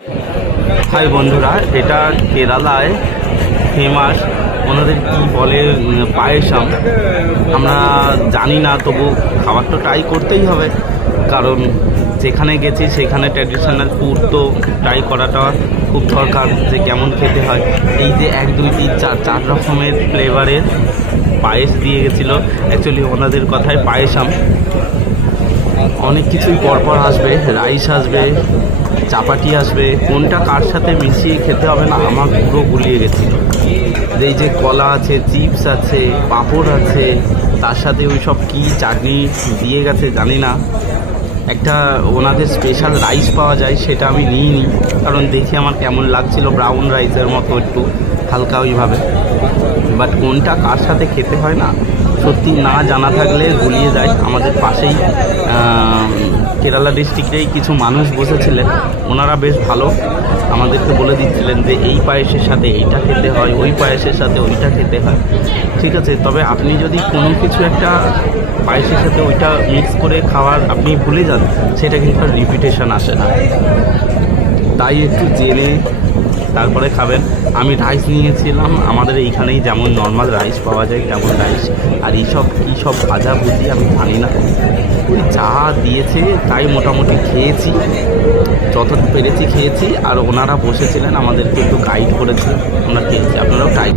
High বন্ধুরা, এটা কেরালায় ফেমাস ওনাদের কি বলে পায়েসাম। আমরা জানি না, তবু খাবার তো ট্রাই করতেই হবে, কারণ যেখানে গেছি সেখানে ট্র্যাডিশনাল ফুড তো ট্রাই করাটা খুব দরকার, যে কেমন খেতে হয়। এই যে 1 2 3 4 4 রকমের ফ্লেভারের পায়েস দিয়ে গেছিলো। অ্যাকচুয়ালি ওনাদের কথায় পায়েসাম। অনেক কিছুই পরপর আসবে, রাইস আসবে, চাপাটি আসবে, কোনটা কার সাথে মিশিয়ে খেতে হবে না আমার পুরো গুলিয়ে গেছিলো। এই যে কলা আছে, চিপস আছে, পাঁপড় আছে, তার সাথে ওই সব কী চাটনি দিয়ে গেছে জানি না। একটা ওনাদের স্পেশাল রাইস পাওয়া যায়, সেটা আমি নিইনি, কারণ দেখে আমার কেমন লাগছিল, ব্রাউন রাইসের মতো একটু হালকা ওইভাবে। বাট কোনটা কার সাথে খেতে হয় না সত্যি না জানা থাকলে গুলিয়ে যায়। আমাদের পাশেই কেরালা ডিস্ট্রিক্টেই কিছু মানুষ বসেছিলেন, ওনারা বেশ ভালো আমাদেরকে বলে দিচ্ছিলেন যে এই পায়েসের সাথে এইটা খেতে হয়, ওই পায়েসের সাথে ওইটা খেতে হয়। ঠিক আছে, তবে আপনি যদি কোনো কিছু একটা পায়েসের সাথে ওইটা মিক্স করে খাওয়ার আপনি ভুলে যান, সেটা কিন্তু আর রিপিটেশন আসে না। তাই একটু জেনে তারপরে খাবেন। আমি রাইস নিয়েছিলাম আমাদের এইখানেই যেমন নর্মাল রাইস পাওয়া যায় তেমন রাইস, আর এইসব কী সব ভাজা ভুজি আমি জানি না, ওই যা দিয়েছে তাই মোটামুটি খেয়েছি, যত পেরেছি খেয়েছি। আর ওনারা বসেছিলেন আমাদেরকে একটু গাইড করেছিলেন, আমরা খেয়েছি। আপনারাও ট্রাই